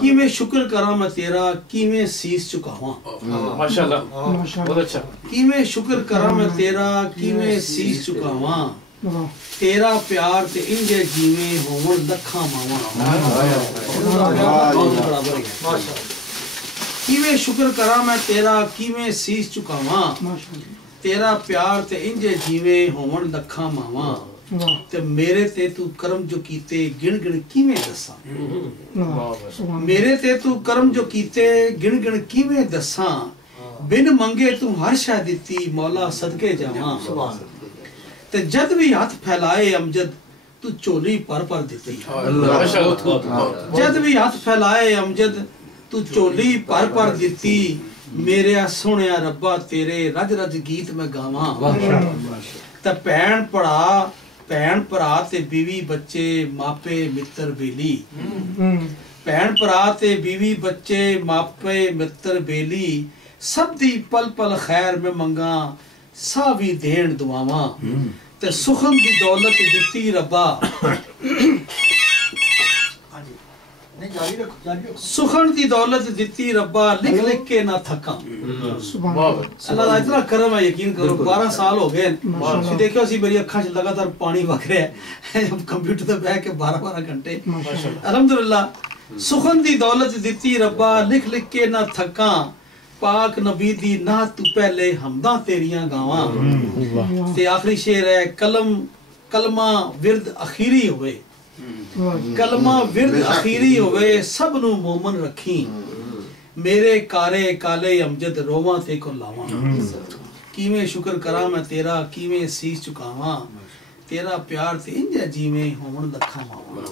किवें शुक्र करा मैं तेरा किवें सीस झुकावां। माशाल्लाह बहुत अच्छा। किवें शुक्र करा मैं तेरा किवें सीस झुकावां, तेरा प्यार ते इंजे जीवें होवन लखां मावां। किवें शुक्र करा मैं तेरा किवें सीस झुकावां, तेरा प्यार ते इंजे जीवें होवन लखां मावां, ते मेरे ते तू कर्म जो कीते गिण गिण किवें दसां। मेरे ते तू कर्म जो कीते गिण गिण किवें दसां, बिन मंगे तू हर शै दित्ती मौला सदके जावां। ते जद भी हाथ फैलाए अमजद तू झोली भर भर दित्ती। जद भी हाथ फैलाए अमजद तू झोली भर भर दित्ती, मेरे सोहणिया रब्बा तेरे रज रज गीत मैं गावां। ते भैन भरा ते बीवी बच्चे मापे मित्र बेली, भैन भरा ते बीवी बच्चे मापे मित्र बेली, सब दी पल पल खैर में मंगा सा भी देन दुआवां। ते सुखन दी दौलत दित्ती रब्बा, सुखन दी दौलत दित्ती रब्बा, लिख लिख के ना थका। अल्लाह दा इतना करम है, यकीन करो 12 साल हो गए देखो सी मेरी अखां च लगातार पानी वग रहा है कंप्यूटर ते बैठ के 12 घंटे। अल्हम्दुलिल्लाह सुखन दी दौलत दित्ती रब्बा, लिख लिख के ना थका, पाक नबी दी ना तू पहले हमदा तेरियां गावां। ते आखिरी शेर है, कलमा विरद अखीरी होवे, कलमा विरद अखीरी होवे, सब नू मोमन रखी, मेरे कारे काले अमजद रोवां ते को लावां। किवें शुक्र करा मैं तेरा किवें सीस झुकावां, तेरा प्यार ते इंजा जीवें होवन लखां मावां।